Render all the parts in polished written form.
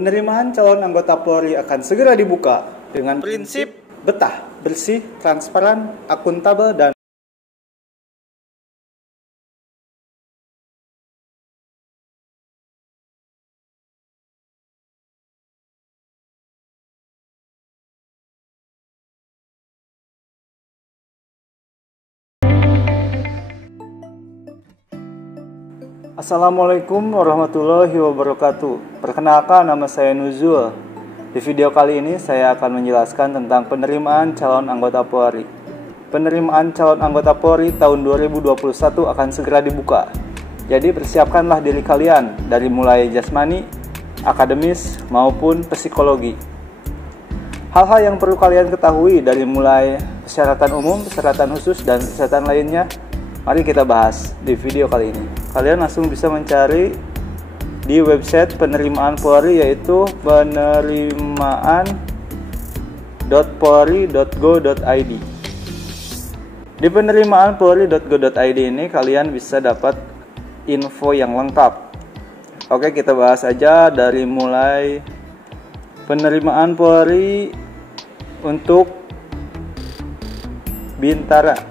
Penerimaan calon anggota Polri akan segera dibuka dengan prinsip betah, bersih, transparan, akuntabel, dan Assalamualaikum warahmatullahi wabarakatuh. Perkenalkan, nama saya Nuzul. Di video kali ini saya akan menjelaskan tentang penerimaan calon anggota Polri. Penerimaan calon anggota Polri tahun 2021 akan segera dibuka. Jadi persiapkanlah diri kalian dari mulai jasmani, akademis, maupun psikologi. Hal-hal yang perlu kalian ketahui dari mulai persyaratan umum, persyaratan khusus, dan persyaratan lainnya, mari kita bahas di video kali ini. Kalian langsung bisa mencari di website penerimaan Polri, yaitu penerimaan.polri.go.id. Di penerimaan.polri.go.id ini kalian bisa dapat info yang lengkap. Oke, kita bahas aja dari mulai penerimaan Polri untuk Bintara.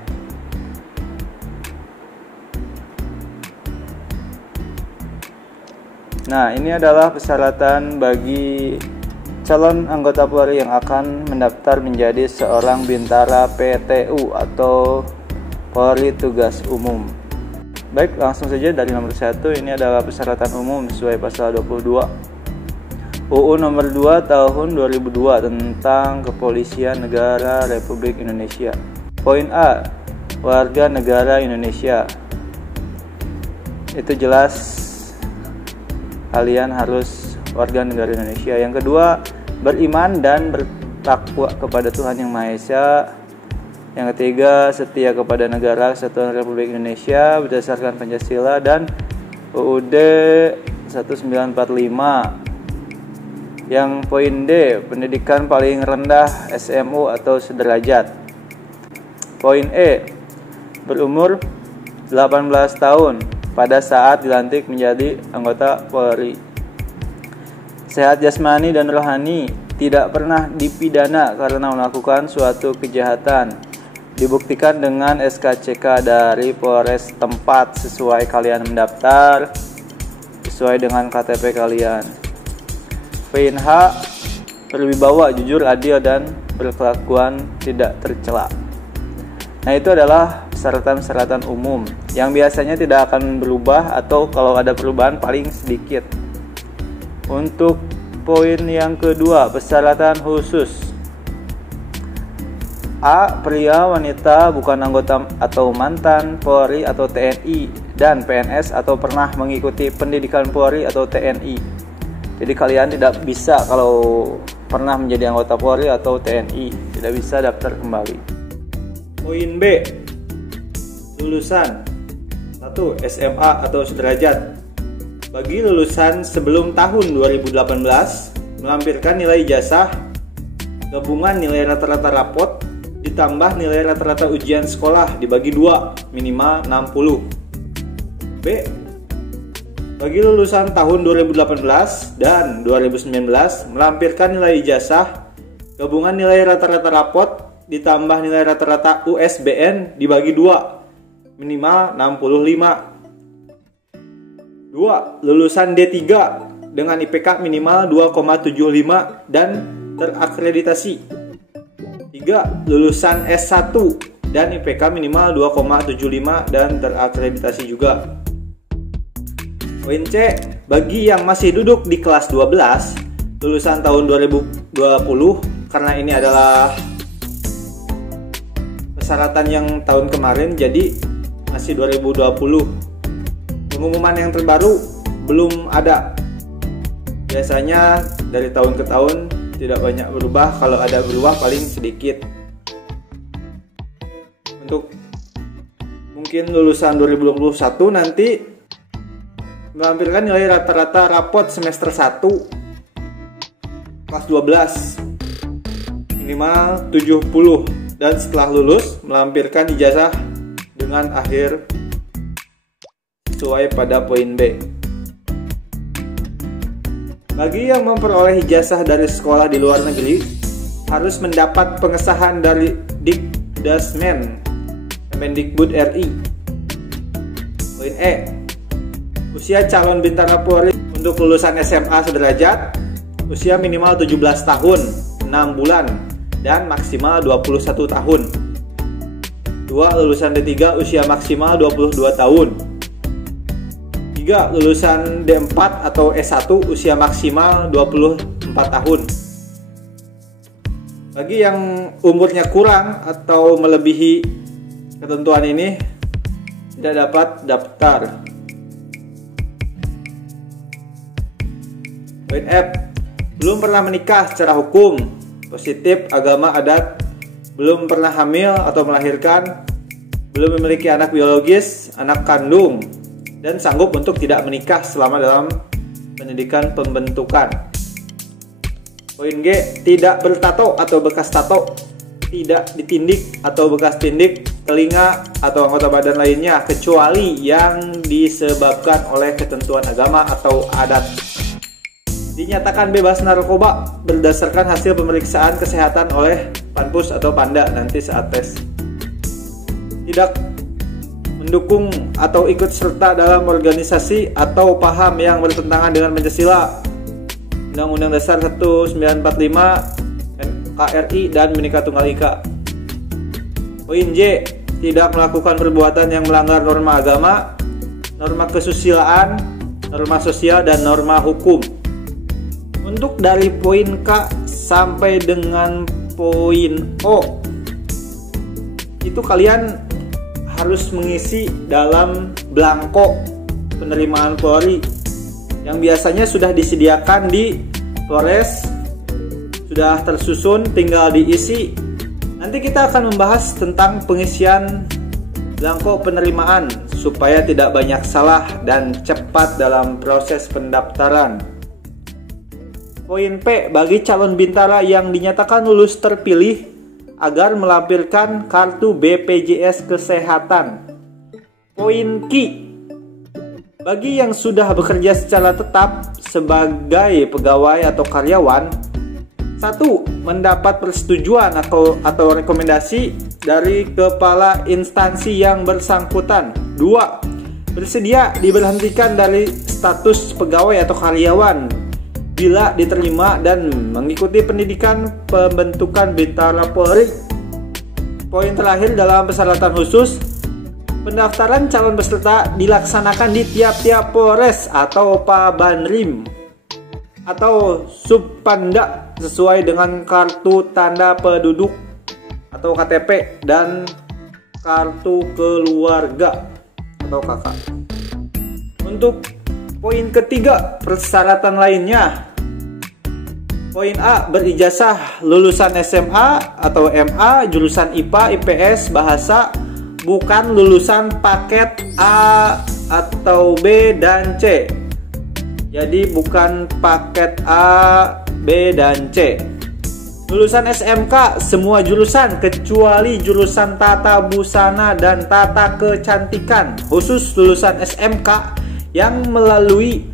Nah, ini adalah persyaratan bagi calon anggota Polri yang akan mendaftar menjadi seorang Bintara PTU atau Polri Tugas Umum. Baik, langsung saja dari nomor 1. Ini adalah persyaratan umum sesuai pasal 22 UU nomor 2 tahun 2002 tentang Kepolisian Negara Republik Indonesia. Poin A, warga negara Indonesia. Itu jelas kalian harus warga negara Indonesia. Yang kedua, beriman dan bertakwa kepada Tuhan Yang Maha Esa. Yang ketiga, setia kepada negara Kesatuan Republik Indonesia berdasarkan Pancasila dan UUD 1945. Yang poin D, pendidikan paling rendah SMU atau sederajat. Poin E, berumur 18 tahun pada saat dilantik menjadi anggota Polri. Sehat jasmani dan rohani, tidak pernah dipidana karena melakukan suatu kejahatan. Dibuktikan dengan SKCK dari Polres tempat sesuai kalian mendaftar, sesuai dengan KTP kalian. Poin H, berwibawa, jujur, adil, dan berkelakuan tidak tercela. Nah, itu adalah persyaratan-persyaratan umum yang biasanya tidak akan berubah, atau kalau ada perubahan paling sedikit. Untuk poin yang kedua, persyaratan khusus. A, pria, wanita, bukan anggota atau mantan Polri atau TNI, dan PNS atau pernah mengikuti pendidikan Polri atau TNI. Jadi kalian tidak bisa, kalau pernah menjadi anggota Polri atau TNI, tidak bisa daftar kembali. Poin B, lulusan 1. SMA atau sederajat. Bagi lulusan sebelum tahun 2018, melampirkan nilai ijazah gabungan nilai rata-rata rapot ditambah nilai rata-rata ujian sekolah dibagi 2 minimal 60. B, bagi lulusan tahun 2018 dan 2019, melampirkan nilai ijazah gabungan nilai rata-rata rapot ditambah nilai rata-rata USBN dibagi 2 minimal 65. 2. Lulusan D3 dengan IPK minimal 2,75 dan terakreditasi. 3. Lulusan S1 dan IPK minimal 2,75 dan terakreditasi juga. Poin C, bagi yang masih duduk di kelas 12, lulusan tahun 2020, karena ini adalah persyaratan yang tahun kemarin, jadi masih 2020. Pengumuman yang terbaru belum ada. Biasanya dari tahun ke tahun tidak banyak berubah, kalau ada berubah paling sedikit. Untuk mungkin lulusan 2021 nanti melampirkan nilai rata-rata rapot semester 1 kelas 12 minimal 70, dan setelah lulus melampirkan ijazah dengan akhir sesuai pada poin B. Bagi yang memperoleh ijazah dari sekolah di luar negeri harus mendapat pengesahan dari Dikdasmen Kemendikbud RI. Poin E. Usia calon Bintara Polri untuk lulusan SMA sederajat usia minimal 17 tahun 6 bulan dan maksimal 21 tahun. 2. Lulusan D3 usia maksimal 22 tahun. 3. Lulusan D4 atau S1 usia maksimal 24 tahun. Bagi yang umurnya kurang atau melebihi ketentuan ini tidak dapat daftar. Poin F. Belum pernah menikah secara hukum, positif, agama, adat, belum pernah hamil atau melahirkan, belum memiliki anak biologis, anak kandung, dan sanggup untuk tidak menikah selama dalam pendidikan pembentukan. Poin G. Tidak bertato atau bekas tato, tidak ditindik atau bekas tindik telinga atau anggota badan lainnya kecuali yang disebabkan oleh ketentuan agama atau adat. Dinyatakan bebas narkoba berdasarkan hasil pemeriksaan kesehatan oleh Panpus atau Panda nanti saat tes. Tidak mendukung atau ikut serta dalam organisasi atau paham yang bertentangan dengan Pancasila, Undang-Undang Dasar 1945, NKRI, dan Bhinneka Tunggal Ika. Poin J. Tidak melakukan perbuatan yang melanggar norma agama, norma kesusilaan, norma sosial, dan norma hukum. Untuk dari poin K sampai dengan poin O, itu kalian harus mengisi dalam belangko penerimaan Polri yang biasanya sudah disediakan di Polres, sudah tersusun, tinggal diisi. Nanti kita akan membahas tentang pengisian belangko penerimaan supaya tidak banyak salah dan cepat dalam proses pendaftaran. Poin P. Bagi calon Bintara yang dinyatakan lulus terpilih agar melampirkan kartu BPJS Kesehatan. Poin Q. Bagi yang sudah bekerja secara tetap sebagai pegawai atau karyawan, 1. Mendapat persetujuan atau rekomendasi dari kepala instansi yang bersangkutan. 2. Bersedia diberhentikan dari status pegawai atau karyawan bila diterima dan mengikuti pendidikan pembentukan Bintara Polri. Poin terakhir dalam persyaratan khusus, pendaftaran calon peserta dilaksanakan di tiap-tiap Polres atau Pabanrim atau Subpanda sesuai dengan kartu tanda penduduk atau KTP dan kartu keluarga atau KK. Untuk poin ketiga, persyaratan lainnya. Poin A. Berijazah lulusan SMA atau MA, jurusan IPA, IPS, bahasa, bukan lulusan paket A atau B dan C. Jadi bukan paket A, B, dan C. Lulusan SMK semua jurusan kecuali jurusan tata busana dan tata kecantikan. Khusus lulusan SMK yang melalui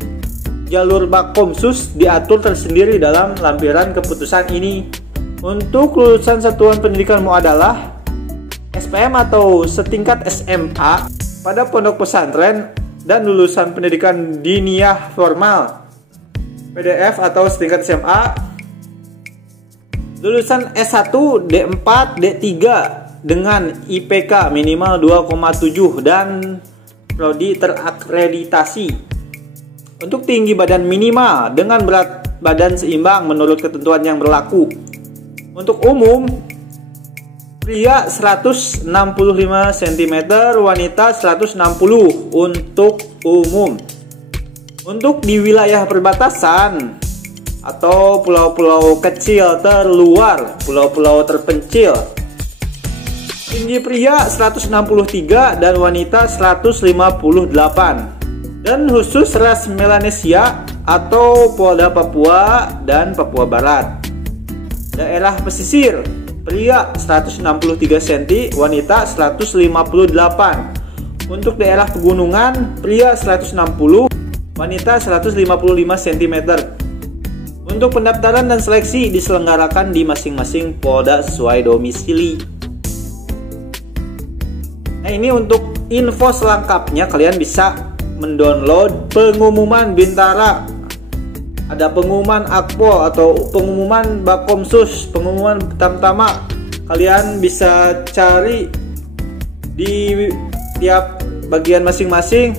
jalur Bakomsus diatur tersendiri dalam lampiran keputusan ini. Untuk lulusan satuan pendidikanmu adalah SPM atau setingkat SMA pada pondok pesantren dan lulusan pendidikan diniyah formal PDF atau setingkat SMA, lulusan S1, D4, D3 dengan IPK minimal 2,7 dan prodi terakreditasi. Untuk tinggi badan minimal dengan berat badan seimbang menurut ketentuan yang berlaku. Untuk umum, pria 165 cm, wanita 160 untuk umum. Untuk di wilayah perbatasan atau pulau-pulau kecil terluar, pulau-pulau terpencil, tinggi pria 163 dan wanita 158. Dan khusus ras Melanesia atau Polda Papua dan Papua Barat. Daerah pesisir, pria 163 cm, wanita 158. Untuk daerah pegunungan, pria 160, wanita 155 cm. Untuk pendaftaran dan seleksi diselenggarakan di masing-masing Polda sesuai domisili. Nah, ini untuk info selengkapnya kalian bisa mendownload pengumuman Bintara. Ada pengumuman Akpol atau pengumuman Bakomsus, pengumuman Tamtama. Kalian bisa cari di tiap bagian masing-masing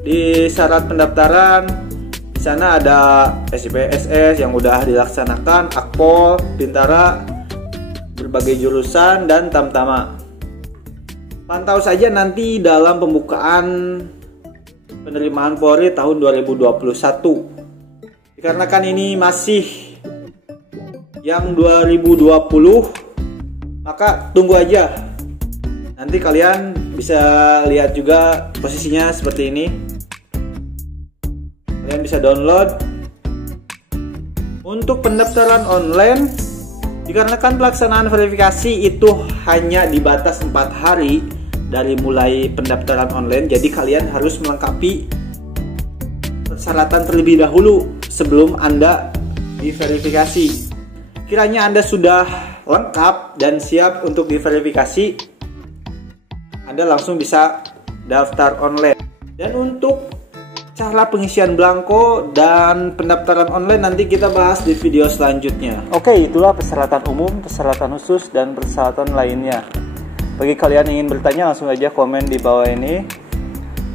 di syarat pendaftaran. Di sana ada SIPSS yang udah dilaksanakan, Akpol, Bintara, berbagai jurusan, dan Tamtama. Pantau saja nanti dalam pembukaan penerimaan Polri tahun 2021. Dikarenakan ini masih yang 2020, maka tunggu aja. Nanti kalian bisa lihat juga posisinya seperti ini. Kalian bisa download. Untuk pendaftaran online, dikarenakan pelaksanaan verifikasi itu hanya dibatas 4 hari dari mulai pendaftaran online, jadi kalian harus melengkapi persyaratan terlebih dahulu sebelum Anda diverifikasi. Kiranya Anda sudah lengkap dan siap untuk diverifikasi, Anda langsung bisa daftar online. Dan untuk cara pengisian belangko dan pendaftaran online nanti kita bahas di video selanjutnya. Oke, itulah persyaratan umum, persyaratan khusus, dan persyaratan lainnya. Bagi kalian yang ingin bertanya, langsung aja komen di bawah ini.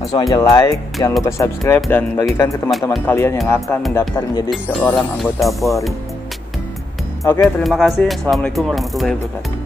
Langsung aja like, jangan lupa subscribe, dan bagikan ke teman-teman kalian yang akan mendaftar menjadi seorang anggota Polri. Oke, terima kasih. Assalamualaikum warahmatullahi wabarakatuh.